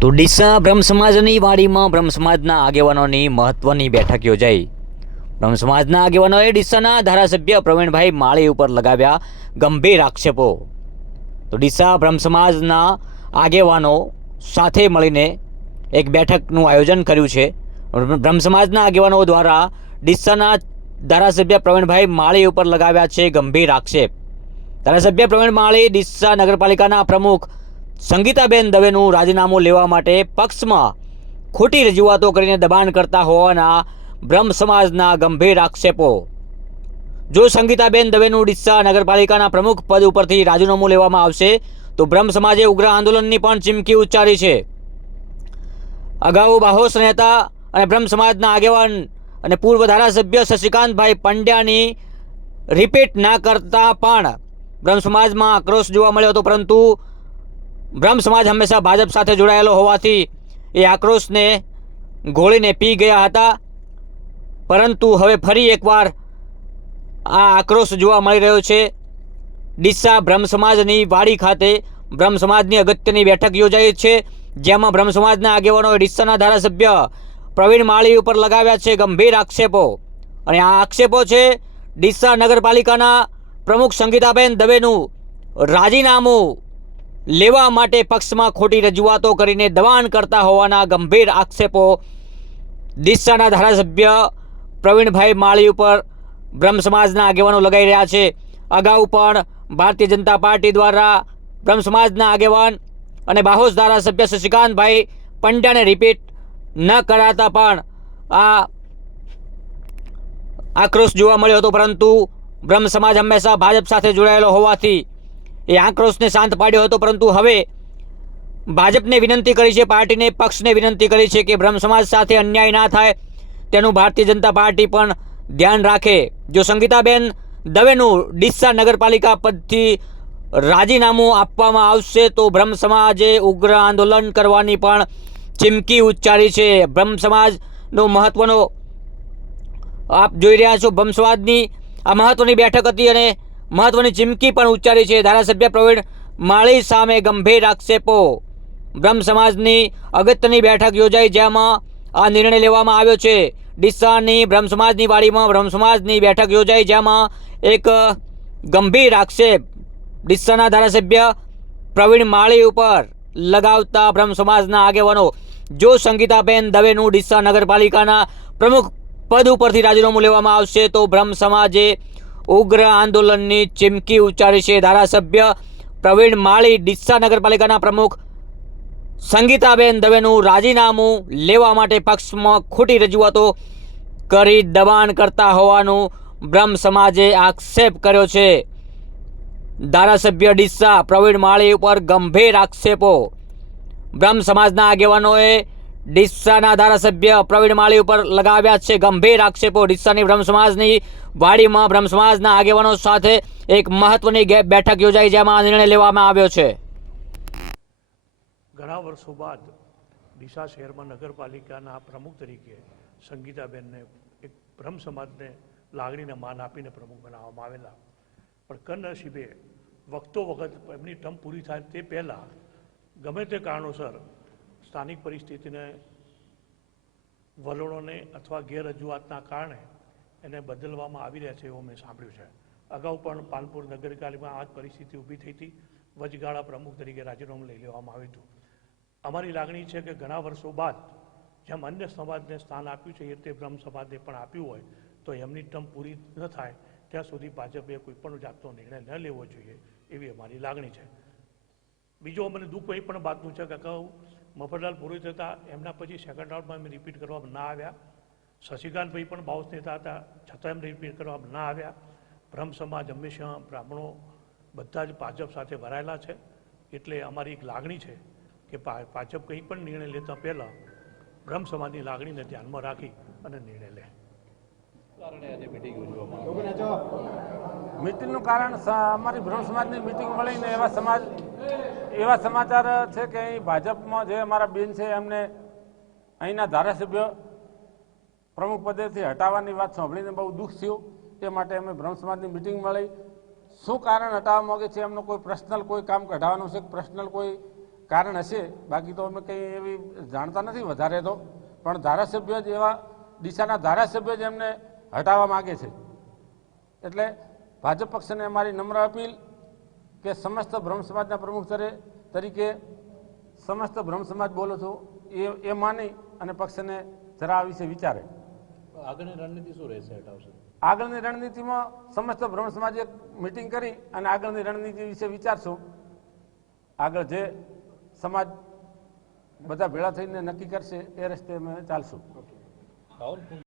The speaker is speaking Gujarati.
તો ડીસા બ્રહ્મ સમાજની વાડીમાં બ્રહ્મ સમાજના આગેવાનોની મહત્વની બેઠક યોજાઈ। બ્રહ્મ સમાજના આગેવાનોએ ડીસાના ધારાસભ્ય પ્રવીણભાઈ માળી ઉપર લગાવ્યા ગંભીર આક્ષેપો। તો ડીસા બ્રહ્મ સમાજના આગેવાનો સાથે મળીને એક બેઠકનું આયોજન કર્યું છે। બ્રહ્મ સમાજના આગેવાનો દ્વારા ડીસાના ધારાસભ્ય પ્રવીણભાઈ માળી ઉપર લગાવ્યા છે ગંભીર આક્ષેપ। ધારાસભ્ય પ્રવીણ માળી ડીસા નગરપાલિકાના પ્રમુખ સંગીતાબેન દવેનું રાજીનામું લેવા માટે પક્ષમાં ખોટી રજૂઆતો કરીને દબાણ કરતા હોવાના બ્રહ્મ સમાજના ગંભીર આક્ષેપો। જો સંગીતાબેન દવેનું ડીસા નગરપાલિકાના પ્રમુખ પદ ઉપરથી રાજીનામું લેવામાં આવશે તો બ્રહ્મ સમાજે ઉગ્ર આંદોલનની પણ ચીમકી ઉચ્ચારી છે। અગાઉ બાહોશ નેતા અને બ્રહ્મ સમાજના આગેવાન અને પૂર્વ ધારાસભ્ય શશિકાંતભાઈ પંડ્યાની રિપીટ ના કરતા પણ બ્રહ્મ સમાજમાં આક્રોશ જોવા મળ્યો હતો, પરંતુ બ્રહ્મ સમાજ હંમેશા ભાજપ સાથે જોડાયેલો હોવાથી એ આક્રોશને ઘોળીને પી ગયા હતા। પરંતુ હવે ફરી એકવાર આ આક્રોશ જોવા મળી રહ્યો છે। ડીસા બ્રહ્મ સમાજની વાડી ખાતે બ્રહ્મ સમાજની અગત્યની બેઠક યોજાઈ છે, જેમાં બ્રહ્મ સમાજના આગેવાનોએ ડીસાના ધારાસભ્ય પ્રવીણ માળી ઉપર લગાવ્યા છે ગંભીર આક્ષેપો। અને આ આક્ષેપો છે ડીસા નગરપાલિકાના પ્રમુખ સંગીતાબેન દવેનું રાજીનામું લેવા માટે પક્ષમાં ખોટી રજૂઆતો કરીને દબાણ કરતા હોવાના ગંભીર આક્ષેપો ડીસાના ધારાસભ્ય પ્રવીણભાઈ માળી ઉપર બ્રહ્મ સમાજના આગેવાનો લગાવી રહ્યા છે। અગાઉ પણ ભારતીય જનતા પાર્ટી દ્વારા બ્રહ્મ સમાજના આગેવાન અને બાહોશ ધારાસભ્ય શશિકાંતભાઈ પંડ્યાને રિપીટ ન કરાતા પણ આ આક્રોશ જોવા મળ્યો હતો, પરંતુ બ્રહ્મ સમાજ હંમેશા ભાજપ સાથે જોડાયેલો હોવાથી એ આક્રોશને શાંત પાડ્યો હતો। પરંતુ હવે ભાજપને વિનંતી કરી છે, પાર્ટીને પક્ષને વિનંતી કરી છે કે બ્રહ્મ સમાજ સાથે અન્યાય ના થાય તેનું ભારતીય જનતા પાર્ટી પણ ધ્યાન રાખે। જો સંગીતાબેન દવેનું ડીસા નગરપાલિકા પદથી રાજીનામું આપવામાં આવશે તો બ્રહ્મ સમાજે ઉગ્ર આંદોલન કરવાની પણ ચીમકી ઉચ્ચારી છે। બ્રહ્મ સમાજનો મહત્વનો આપ જોઈ રહ્યા છો, બ્રહ્મ સમાજની આ મહત્વની બેઠક હતી અને મહત્વની ચીમકી પણ ઉચ્ચારી છે। ધારાસભ્ય પ્રવીણ માળી સામે ગંભીર આક્ષેપો। બ્રહ્મ સમાજની અગત્યની બેઠક યોજાઈ, જેમાં આ નિર્ણય લેવામાં આવ્યો છે। ડીસાની બ્રહ્મ સમાજની વાડીમાં બ્રહ્મ સમાજની બેઠક યોજાઈ, જેમાં એક ગંભીર આક્ષેપ ડીસાના ધારાસભ્ય પ્રવીણ માળી ઉપર લગાવતા બ્રહ્મ સમાજના આગેવાનો, જો સંગીતાબેન દવેનું ડીસા નગરપાલિકાના પ્રમુખ પદ ઉપરથી રાજીનામું લેવામાં આવશે તો બ્રહ્મ સમાજે ઉગ્ર આંદોલનની ચીમકી ઉચ્ચારી છે। ધારાસભ્ય પ્રવીણ માળી ડીસા નગરપાલિકાના પ્રમુખ સંગીતાબેન દવેનું રાજીનામું લેવા માટે પક્ષમાં ખોટી રજૂઆતો કરી દબાણ કરતા હોવાનું બ્રહ્મ સમાજે આક્ષેપ કર્યો છે। ધારાસભ્ય ડીસા પ્રવીણ માળી ઉપર ગંભીર આક્ષેપો। બ્રહ્મ સમાજના આગેવાનોએ ડીસાના ધારાસભ્ય પ્રવીણ માળી ઉપર લગાવ્યા છે ગંભીર આક્ષેપો। ડીસાની બ્રહ્મ સમાજની વાડીમાં બ્રહ્મ સમાજના આગેવાનો સાથે એક મહત્વની બેઠક યોજાઈ, જેમાં આ નિર્ણય લેવામાં આવ્યો છે। ઘણા વર્ષો બાદ ડીસા શહેરમાં નગરપાલિકાના પ્રમુખ તરીકે સંગીતાબેનને એક બ્રહ્મ સમાજને લાગણીને માન આપીને પ્રમુખ બનાવવામાં આવેલા, પણ કમનસીબે વખતો વખત એમની ટર્મ પૂરી થાય તે પહેલાં ગમે તે કારણોસર સ્થાનિક પરિસ્થિતિને વલણોને અથવા ગેરરજૂઆતના કારણે એને બદલવામાં આવી રહ્યા છે એવું મેં સાંભળ્યું છે। અગાઉ પણ પાલનપુર નગરપાલિકામાં આ જ પરિસ્થિતિ ઊભી થઈ હતી, વચગાળા પ્રમુખ તરીકે રાજીનામું લઈ લેવામાં આવ્યું હતું। અમારી લાગણી છે કે ઘણા વર્ષો બાદ જેમ અન્ય સમાજને સ્થાન આપ્યું છે એ રીતે બ્રહ્મ સમાજને પણ આપ્યું હોય તો એમની ટર્મ પૂરી ન થાય ત્યાં સુધી ભાજપે કોઈપણ જાતનો નિર્ણય ન લેવો જોઈએ એવી અમારી લાગણી છે। બીજો અમને દુઃખ એ પણ બાતનું છે કે અગાઉ મફતલાલ પૂરી થતાં એમના પછી સેકન્ડ રાઉન્ડમાં એમને રિપીટ કરવામાં ના આવ્યા। શશિકાંતભાઈ પણ બાઉસ નેતા હતા છતાં એમને રિપીટ કરવામાં ના આવ્યા। બ્રહ્મ સમાજ હંમેશા બ્રાહ્મણો બધા જ ભાજપ સાથે ભરાયેલા છે, એટલે અમારી એક લાગણી છે કે ભાજપ કંઈ પણ નિર્ણય લેતા પહેલાં બ્રહ્મ સમાજની લાગણીને ધ્યાનમાં રાખી અને નિર્ણય લે। મિટિંગનું કારણ અમારી બ્રહ્મ સમાજની મિટિંગ મળીને એવા સમાચાર છે કે અહીં ભાજપમાં જે અમારા બેન છે એમને અહીંના ધારાસભ્ય પ્રમુખ પદેથી હટાવવાની વાત સાંભળીને બહુ દુઃખ થયું। તે માટે અમે બ્રહ્મ સમાજની મિટિંગ મળી। શું કારણ હટાવવા માગે છે, એમનો કોઈ પર્સનલ કોઈ કામ કઢાવવાનું છે, પર્સનલ કોઈ કારણ હશે, બાકી તો અમે કંઈ એવી જાણતા નથી વધારે તો, પણ ધારાસભ્ય જ એવા ડીસાના ધારાસભ્ય જ એમને હટાવવા માગે છે. એટલે ભાજપ પક્ષને અમારી નમ્ર અપીલ કે સમસ્ત બ્રહ્મ સમાજના પ્રમુખ તરીકે સમસ્ત બ્રહ્મ સમાજ બોલો છો એ માની અને પક્ષને જરા આ વિશે વિચારે. આગળની રણનીતિ શું રહેશે હટાવશે? આગળની રણનીતિમાં સમસ્ત બ્રહ્મ સમાજે મિટિંગ કરી અને આગળની રણનીતિ વિશે વિચારશું. આગળ જે સમાજ બધા ભેળા થઈને નક્કી કરશે એ રસ્તે અમે ચાલશું.